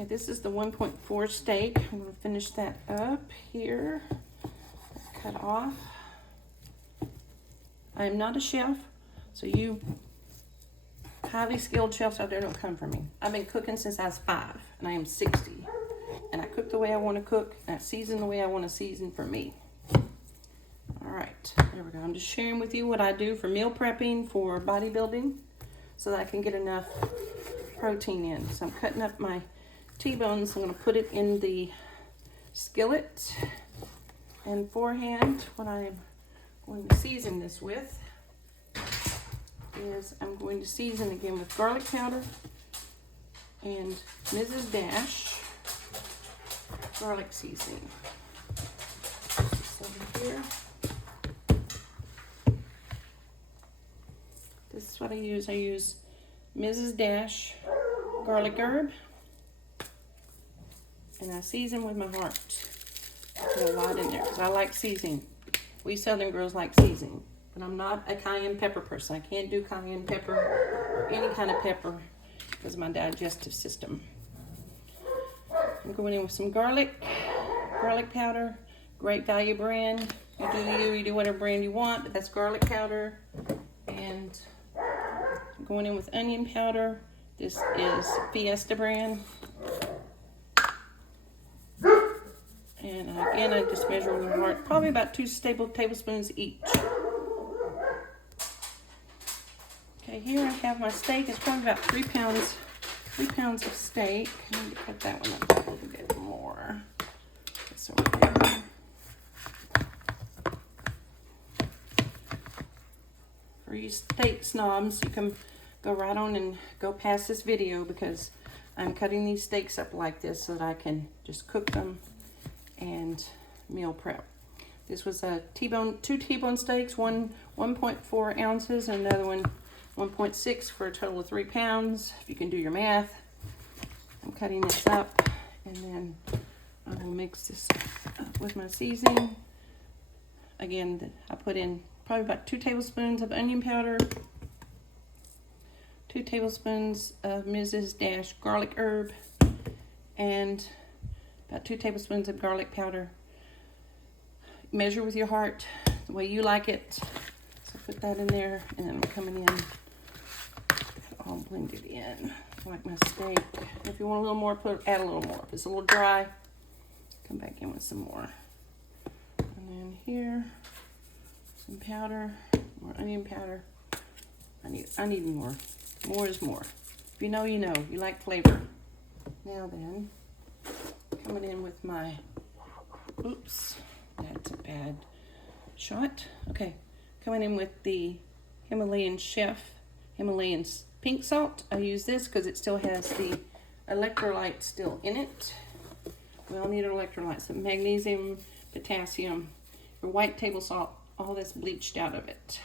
Okay, this is the 1.4 steak. I'm gonna finish that up here. Cut off. I am not a chef, so you highly skilled chefs out there don't come from me. I've been cooking since I was 5, and I am 60. And I cook the way I want to cook, and I season the way I want to season for me. All right, there we go. I'm just sharing with you what I do for meal prepping for bodybuilding so that I can get enough protein in. So I'm cutting up my T-bones. I'm going to put it in the skillet. And beforehand, what I'm going to season this with is I'm going to season again with garlic powder and Mrs. Dash garlic seasoning. Put this over here. This is what I use. I use Mrs. Dash garlic herb, and I season with my heart. I put a lot in there because I like seasoning. We Southern girls like seasoning, but I'm not a cayenne pepper person. I can't do cayenne pepper or any kind of pepper because of my digestive system. I'm going in with some garlic powder, Great Value brand. You do whatever brand you want, but that's garlic powder. And I'm going in with onion powder. This is Fiesta brand. And again, I just measure with my heart, probably about 2 tablespoons each. Okay, here I have my steak. It's probably about 3 pounds of steak. I need to cut that one up a little bit more. This over here. For you steak snobs, you can go right on and go past this video because I'm cutting these steaks up like this so that I can just cook them and meal prep. This was a T-bone, 2 T-bone steaks, one 1.4 ounces, and another one 1.6 for a total of 3 pounds. If you can do your math. I'm cutting this up, and then I will mix this up with my seasoning. Again, I put in probably about 2 tablespoons of onion powder, 2 tablespoons of Mrs. Dash garlic herb, and about 2 tablespoons of garlic powder. Measure with your heart, the way you like it. So put that in there, and then I'm coming in, all blended in, like my steak. If you want a little more, add a little more. If it's a little dry, come back in with some more. And then here, some powder, more onion powder. I need more. More is more. If you know, you know. You like flavor. Now then, coming in with my, oops, that's a bad shot. Okay, coming in with the Himalayan pink salt. I use this because it still has the electrolytes still in it. We all need electrolytes, the magnesium, potassium, your white table salt, all that's bleached out of it.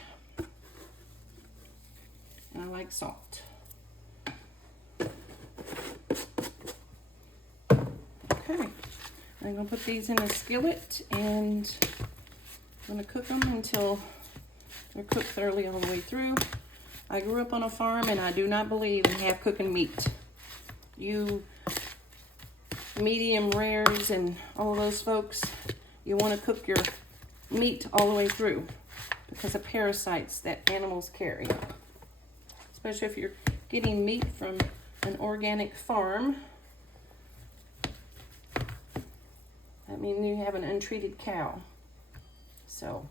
And I like salt. Okay, I'm gonna put these in a skillet and I'm gonna cook them until they're cooked thoroughly all the way through. I grew up on a farm and I do not believe in half cooking meat. You medium rares and all of those folks, you want to cook your meat all the way through because of parasites that animals carry. Especially if you're getting meat from an organic farm. That means you have an untreated cow. So,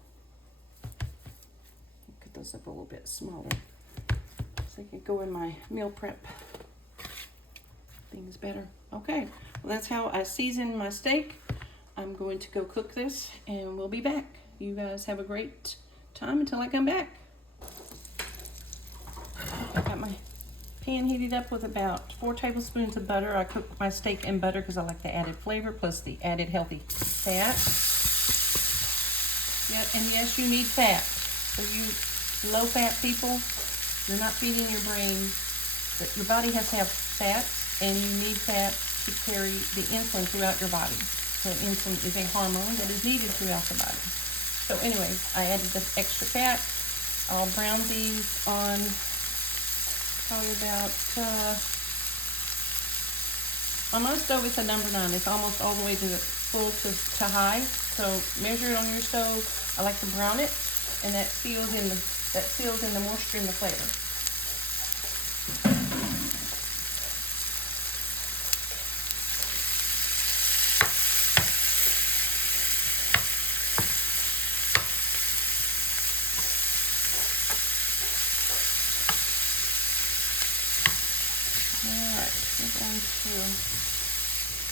cut those up a little bit smaller so they can go in my meal prep things better. Okay, well that's how I season my steak. I'm going to go cook this and we'll be back. You guys have a great time until I come back. I got my pan heated up with about 4 tablespoons of butter. I cook my steak in butter because I like the added flavor plus the added healthy fat. Yep, and yes, you need fat. For you low-fat people, you're not feeding your brain. But your body has to have fat, and you need fat to carry the insulin throughout your body. So insulin is a hormone that is needed throughout the body. So anyway, I added the extra fat. I'll brown these on probably about On my stove, it's a number 9. It's almost all the way to the full to high. So measure it on your stove. I like to brown it, and that seals in the moisture and the flavor. Alright, we're going to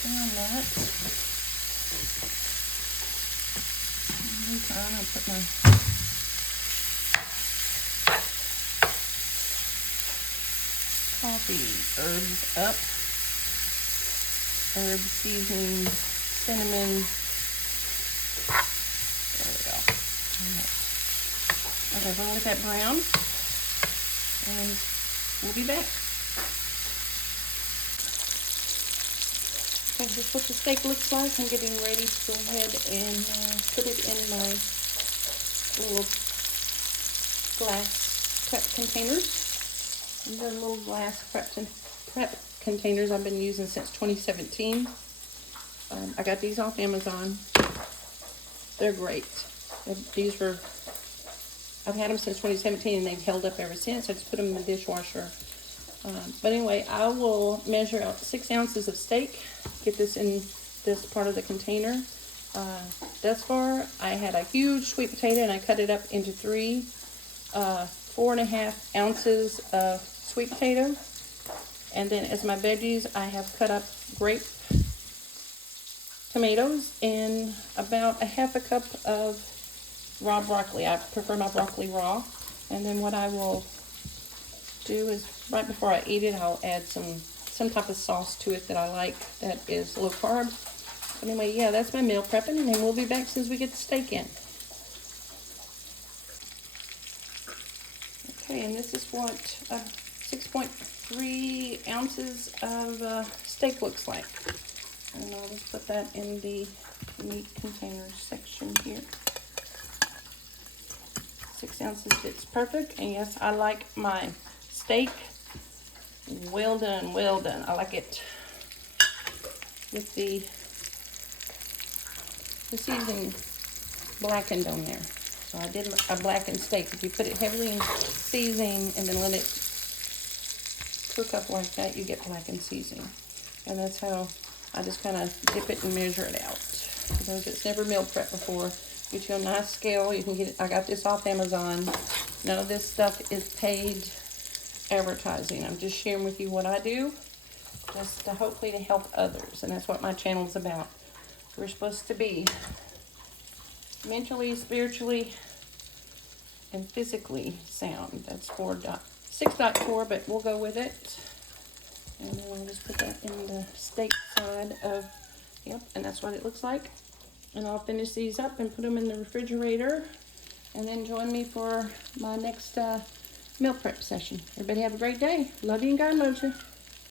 brown that. I'll put my coffee herbs up. Herbs, seasoning, cinnamon. There we go. Alright. Okay, we'll let that brown, and we'll be back. Okay, this is what the steak looks like. I'm getting ready to go ahead and put it in my little glass prep containers. These are little glass prep containers I've been using since 2017. I got these off Amazon. They're great. I've had them since 2017 and they've held up ever since. I just put them in the dishwasher. But anyway, I will measure out 6 ounces of steak. Get this in this part of the container. Thus far, I had a huge sweet potato and I cut it up into 3 4.5 ounces of sweet potato. And then as my veggies, I have cut up grape tomatoes and about a 1/2 cup of raw broccoli. I prefer my broccoli raw. And then what I will do is right before I eat it, I'll add some type of sauce to it that I like that is low carb. But anyway, yeah, that's my meal prepping, and then we'll be back as soon as we get the steak in. Okay, and this is what 6.3 ounces of steak looks like. And I'll just put that in the meat containers section here. 6 ounces fits perfect. And yes, I like my steak well done, well done. I like it with the seasoning blackened on there. So I did a blackened steak. If you put it heavily in seasoning and then let it cook up like that, you get blackened seasoning. And that's how I just kind of dip it and measure it out. For those that's never meal prepped before, get you a nice scale. You can get it. I got this off Amazon. None of this stuff is paid advertising. I'm just sharing with you what I do, just to hopefully to help others. And that's what my channel is about. We're supposed to be mentally, spiritually, and physically sound. That's 6.4, but we'll go with it. And then I'll just put that in the steak side of, yep, and that's what it looks like. And I'll finish these up and put them in the refrigerator. And then join me for my next meal prep session. Everybody have a great day. Love you and God loves you.